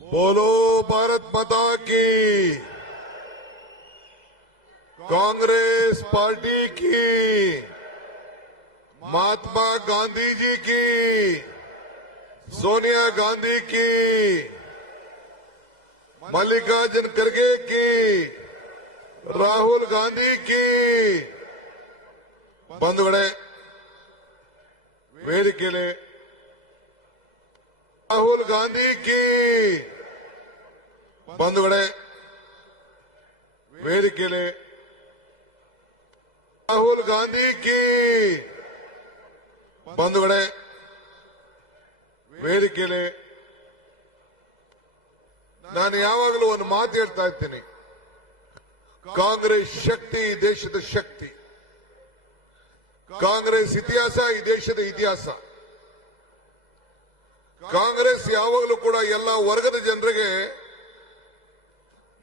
बोलो भारत माता की, कांग्रेस पार्टी की, महात्मा गांधी जी की, सोनिया गांधी की, मल्लिकार्जुन खड़गे की, राहुल गांधी की बंधुगळे वेदिकेले राहुल गांधी की बंधुगळे वेदिकेले राहुल गांधी की बंधुगळे वेदिकेले ನಾನು ಯಾವಾಗಲೂ ಒಂದು ಮಾತು ಹೇಳ್ತಾ ಇರ್ತೀನಿ, ಕಾಂಗ್ರೆಸ್ ಶಕ್ತಿ ಈ ದೇಶದ ಶಕ್ತಿ, ಕಾಂಗ್ರೆಸ್ ಇತಿಹಾಸ ಈ ದೇಶದ ಇತಿಹಾಸ. ಕಾಂಗ್ರೆಸ್ ಯಾವಾಗಲೂ ಕೂಡ ಎಲ್ಲ ವರ್ಗದ ಜನರಿಗೆ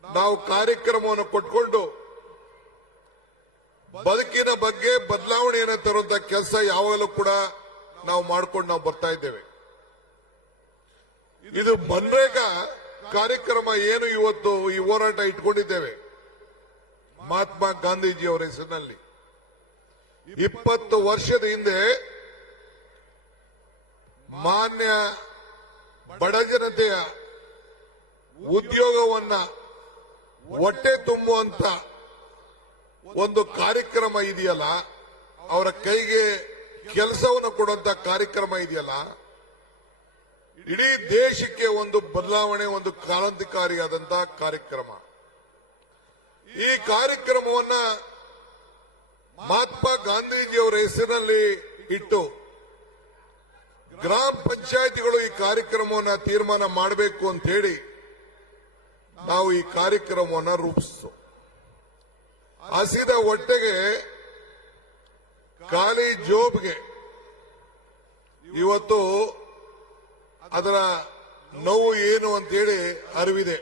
ನಾವು ಕಾರ್ಯಕ್ರಮವನ್ನು ಕೊಟ್ಕೊಂಡು ಬದುಕಿನ ಬಗ್ಗೆ ಬದಲಾವಣೆಯನ್ನು ತರುವಂತ ಕೆಲಸ ಯಾವಾಗಲೂ ಕೂಡ ನಾವು ಮಾಡ್ಕೊಂಡು ನಾವು ಬರ್ತಾ ಇದ್ದೇವೆ. ಇದು ಮನ್ರೇಗಾ ಕಾರ್ಯಕ್ರಮ ಏನು ಇವತ್ತು ಈ ಹೋರಾಟ ಇಟ್ಕೊಂಡಿದ್ದೇವೆ ಮಹಾತ್ಮ ಗಾಂಧೀಜಿಯವರ ಹೆಸರಿನಲ್ಲಿ. 20 ವರ್ಷದ ಹಿಂದೆ ಮಾನ್ಯ ಬಡ ಜನತೆಯ ಉದ್ಯೋಗವನ್ನ ಹೊಟ್ಟೆ ತುಂಬುವಂತ ಒಂದು ಕಾರ್ಯಕ್ರಮ ಇದೆಯಲ್ಲ, ಅವರ ಕೈಗೆ ಕೆಲಸವನ್ನು ಕೊಡುವಂತ ಕಾರ್ಯಕ್ರಮ ಇದೆಯಲ್ಲ, ಇಡೀ ದೇಶಕ್ಕೆ ಒಂದು ಬದಲಾವಣೆ, ಒಂದು ಕ್ರಾಂತಿಕಾರಿಯಾದಂತಹ ಕಾರ್ಯಕ್ರಮ. ಈ ಕಾರ್ಯಕ್ರಮವನ್ನ ಮಹಾತ್ಮ ಗಾಂಧೀಜಿಯವರ ಹೆಸರಿನಲ್ಲಿ ಇಟ್ಟು ಗ್ರಾಮ ಪಂಚಾಯಿತಿಗಳು ಈ ಕಾರ್ಯಕ್ರಮವನ್ನು ತೀರ್ಮಾನ ಮಾಡಬೇಕು ಅಂತ ಹೇಳಿ ನಾವು ಈ ಕಾರ್ಯಕ್ರಮವನ್ನು ರೂಪಿಸಿತು. ಹಸಿದ ಹೊಟ್ಟೆಗೆ ಖಾಲಿ ಜೋಬ್ಗೆ ಇವತ್ತು ಅದರ ನೋವು ಏನು ಅಂತೇಳಿ ಅರಿವಿದೆ.